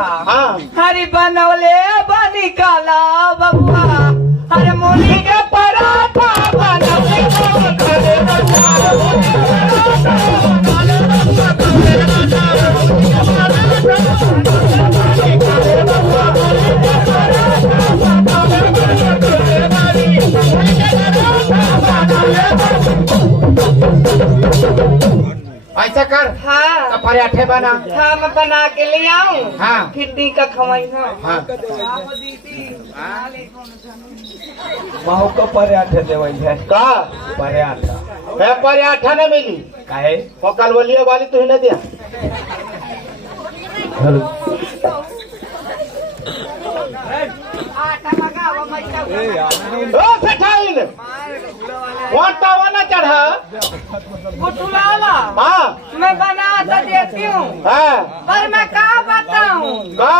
हाँ हरी बनौले बनी काला बबुआ हर मूली के पराठा बनौले ऐसा कर। हाँ अब पराठे बना। हाँ मैं बना के ले आऊँ। हाँ फिर का खवाई हाँ महू को पराठे देवल है का पराठा है पराठा न मिली काहे वो कलवलिया वाली तू न दिया आटा लगावा मैदा ओ सेठाइन वाटा वाना चढ़ा गुटुलाला हाँ मैं बना तो देती हूँ हाँ पर मैं क्या बताऊँ का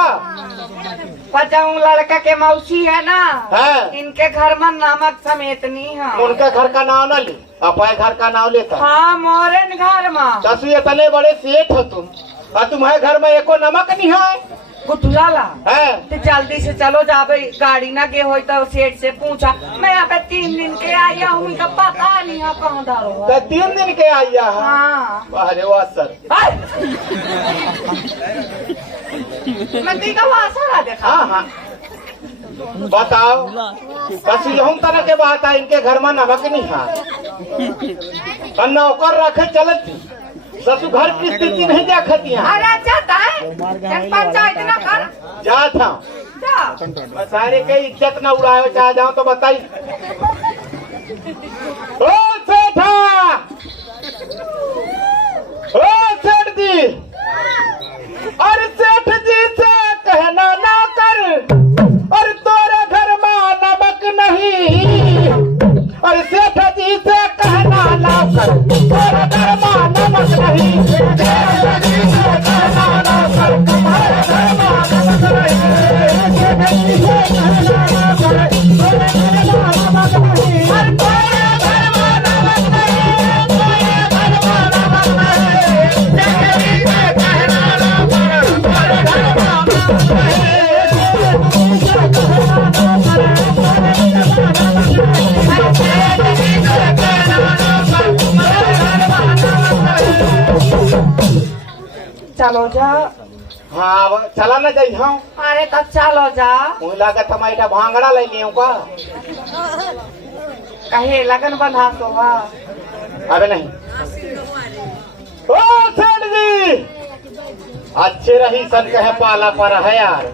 पचाऊँ लड़का के मौसी है ना है इनके घर में नमक समेत नहीं है उनके घर का नाम न ले अपने घर का नाम लेता हाँ मोरन घर में दसू इतने बड़े सेठ हो तुम और तुम्हारे घर में एको नमक नहीं है गुटुलाला है तो जल्दी से चलो जाबे गाड़ी ना के होई तो सेठ से पूछा मैं यहाँ पे 3 दिन के आई हूँ उनका पता नहीं है कहाँ दारो तो 3 दिन के आइया है हाँ अरे वाह सर मैं ती का वासना देखा हाँ हाँ बताओ बस यहूं तरह के बात है इनके घर में नमक नहीं है नौकर रखे चलत ससु घर की स्थिति नहीं देखती है अरे जाता है पंचायत ना कर जा था जा सारे के इज्जत न उड़ाए चाह जाऊं तो बताई ओ सेठा ओ सेठ जी अरे सेठ जी से कहना ना कर और तोरे घर में नमक नहीं और सेठ जी से कहना ना कर तोरे घर में नमक नहीं सेठ जी से कहना ना कर तुम्हारे घर में नमक नहीं सेठ जी से कहना ना कर तोरे घर में नमक नहीं और तोरे घर में नमक नहीं तोरे घर में नमक नहीं सेठ जी से कहना ना कर तोरे घर में चलो जा हाँ चला न जाइ हाँ अरे तब चलो जा मुझे लगा था मैं भांगड़ा ले लियो का कहे लगन बंधा तो बा अबे नहीं ओ सेठ जी अच्छे रही सन कहे पाला पर है यार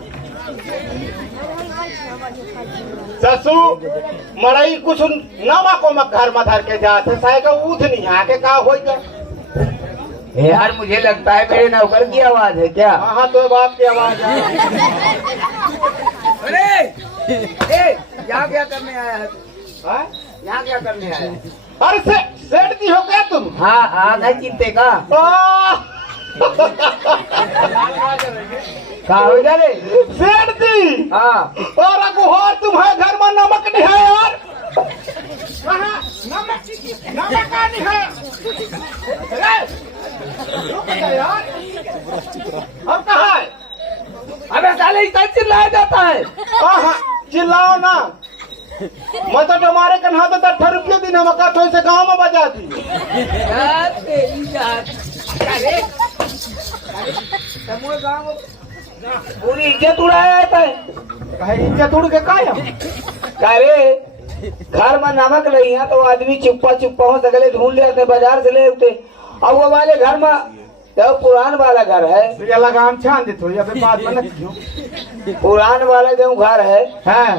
ससु मड़ई कुछ नवा को घर में धर के जाते साइका ऊध नहीं आके का होगा यार मुझे लगता है मेरे नौकर की आवाज है क्या हाँ हाँ तो बाप की आवाज है अरे यहाँ क्या करने आया है हाँ? यहाँ क्या करने आया है अरे सेठ जी हो गया तुम हाँ हाँ नहीं चिंते का कहा हो जा रे सेठ जी हाँ और अगुहार तुम्हारे घर में नमक नहीं है यार कहाँ? नमक का नहीं है यार अब कहाँ है अबे साले इतना चिल्लाया जाता है हाँ चिल्लाओ ना मैं तो तुम्हारे कन्हा तो 18 रुपये दिन नमक का थोड़ी से गाँव में बजा दी यार तेरी यार अरे समूह गाँव पूरी इज्जत उड़ाया जाता है कहे इज्जत उड़ के काया अरे घर में नमक नहीं है तो आदमी चुप्पा चुप्पा हो सकले ढूंढ ले आते बाजार से ले आते अब वो वाले घर में जब पुरान वाला घर है ये लगाम छान देते हो या फिर बात में न पुरान वाला जो घर है है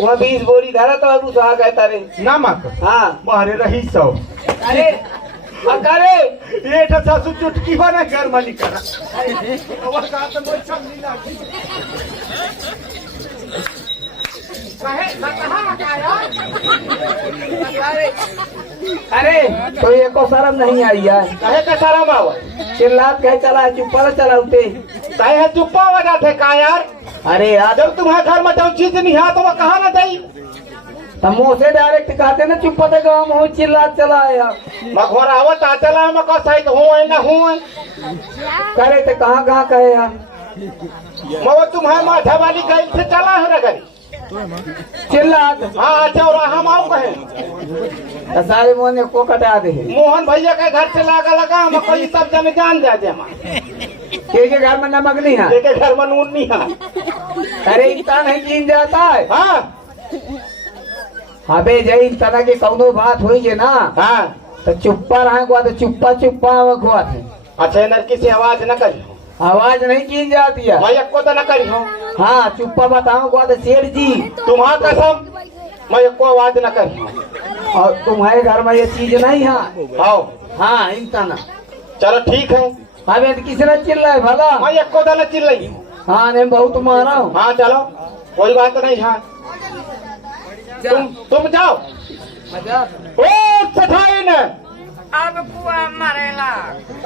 वहाँ 20 बोरी धरा तो अब उसा कहता रे नमक हाँ बाहरे रही सौ अरे अरे ये तो सासू चुटकी हो ना घर में निकला अरे तो ये को शर्म नहीं आई है कहे का सारा बाबा चिल्लात कहे चला चुप्पा चला उठे कहे है चुप्पा वजह थे का यार अरे यार जब तुम्हारे घर में जो चीज नहीं है तो वो कहाँ ना जाई तो मुँह से डायरेक्ट कहते ना चुप्पा थे गाँव में चिल्लात चला आया मखोरावत आ चला मैं कहा सही हूँ ना हूँ करे तो कहाँ कहाँ कहे हम मगर तुम्हारे माथा वाली गई से चला है ना चिल्लात हाँ चौरा हम आओ कहे सारे मोहन को कटा दे मोहन भैया के घर से लगा हम कोई सब जन जान जाते के घर में नमक नहीं है के घर में नून नहीं है। अरे इतना नहीं गिन जाता है हाँ अबे जई तरह की कौनो बात हुई है ना हाँ तो चुप्पा रहा को तो चुप्पा चुप्पा हुआ थे। अच्छा नरकी से आवाज न करी आवाज नहीं गिन जाती है भैया को तो न करी हो हाँ चुप्पा बताओ को तो शेर जी तुम्हारा कसम मैं को आवाज न करी हो और तुम्हारे घर में ये चीज नहीं है आओ हाँ इतना चलो ठीक है अबे तो किसने चिल्ला है भला मैं एक को तो न चिल्लाई हाँ नहीं बहुत मारा हूँ हाँ चलो कोई बात नहीं हाँ तुम जाओ ओ सठाई न अब कुआ मरेला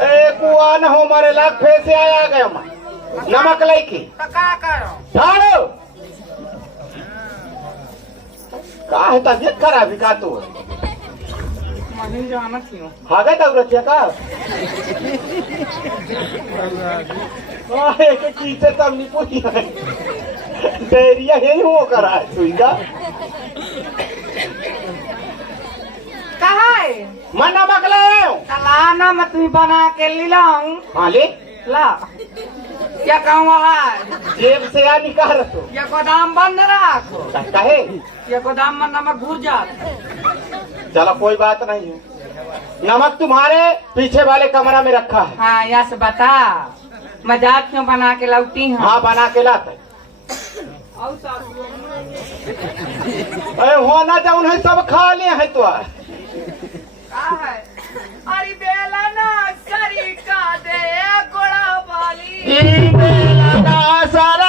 ए कुआ न हो मारे लाख फिर से आया गया मैं नमक लाई की तो का करो ठाड़ो का है तबियत खराब का तू नहीं जाना क्यों हागे दौड़त है का एक कीचे तब नहीं पूछी है डेरिया यही हो करा है सुईगा कहा है मैं नमक लाया हूँ लाना मैं तुम्हें बना के लाऊं हाँ ले ला क्या कहूँ वहाँ जेब से आ निकाल तो ये गोदाम बंद रखो कहे ये गोदाम में नमक घुर जाता चलो कोई बात नहीं है नमक तुम्हारे पीछे वाले कमरा में रखा है हाँ यहाँ से बता मजाक क्यों बना के लौटी हूँ हाँ बना के लाते और सब अरे होना जो उन्हें सब खा लिए है तो का है अरे बेला ना सरी का दे गोड़ा वाली सारा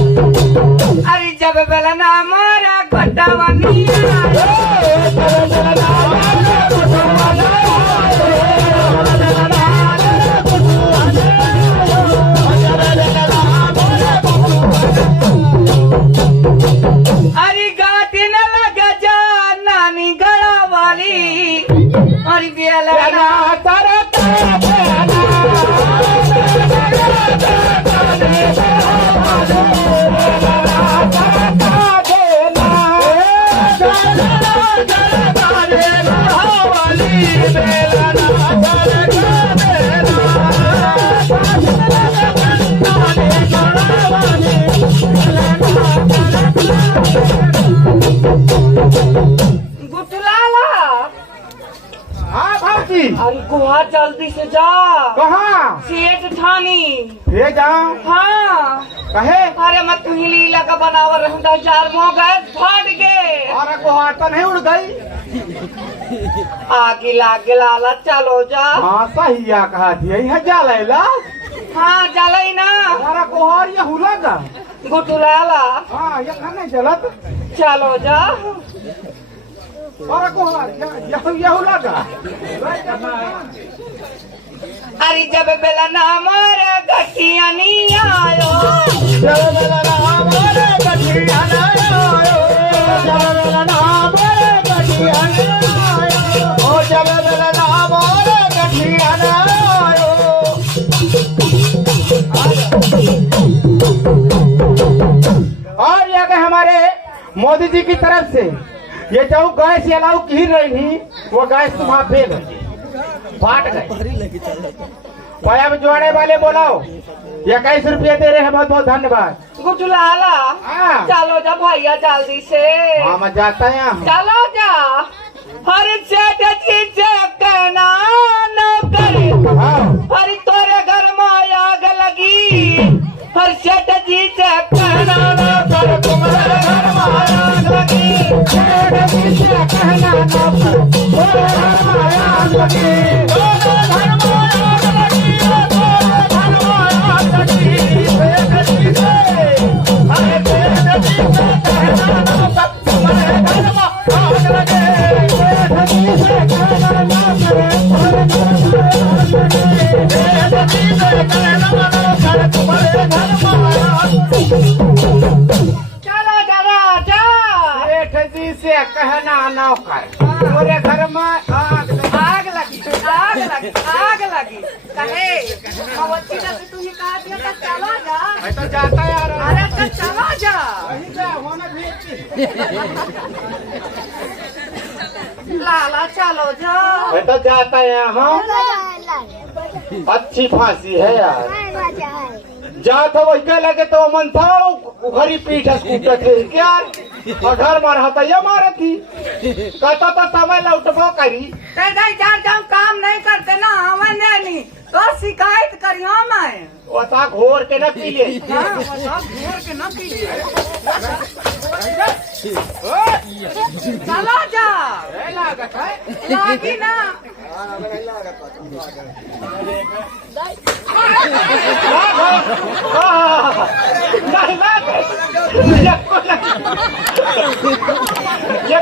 अरे जब बेला ना मारा गोटावानी अरे गाती न लगा जा नानी गड़ा वाली अरे बेला ना गुटलाला हाँ भाजी अरे गुहा जल्दी से जा कहाँ सेठ ठानी ये जाओ हाँ कहे अरे मैं तू ही लीला का बनावर रहता चार मोह गए फट गए और गुहार नहीं उड़ गई आगे लागे लाला चलो जा हाँ सही या कहा थी यही जा लेला हाँ चल ना हमारा गुहार ये हुला का गुटलाला हाँ ये नहीं चलत चलो जा हमारा गुहार ये हुला का अरे जब बेला ना मारे गठिया नहीं आयो और ये हमारे मोदी जी की तरफ से ये जो गैस अलाउ की रही थी वो गैस तुम्हारा फेल हो गई, फाट गए। पाया में जोड़ने वाले बोलाओ 21 रुपये दे रहे हैं, बहुत बहुत धन्यवाद। गुटलाला हाँ। चलो जा भैया जल्दी से हाँ मैं जाता यहाँ। चलो जा हर सेठ जी से कहना न करे हाँ। हर तोरे घर में आग लगी हर सेठ जी से कहना न करे तुम्हारे घर में आग लगी सेठ जी से कहना न करे तुम्हारे घर में आग लगी तुम्हारे घर में आग लगी तुम्हारे घर में आग लगी सेठ जी से अरे सेठ जी से कहना न करे तुम्हारे घर में आग लगी कहना नौकर तोरे घर में आग आग लगी आग लगी आग लगी कहे मवती ने तू ही कहा दिया तो चला जा मैं तो जाता यार अरे तो चला जा लाला चलो जा मैं तो जाता यहाँ अच्छी फांसी है यार जा तो वही कह लगे तो मन था घरी पीठ स्कूटर थे क्या और घर में रहता ये मारे थी कहता तो समय लौटबो करी ते दई जा जाऊं काम नहीं करते ना हमें नहीं तो शिकायत करियो मैं वसा घोर के न पी ले हाँ, वो सब घूर के ना पी चला जा लागी ना ये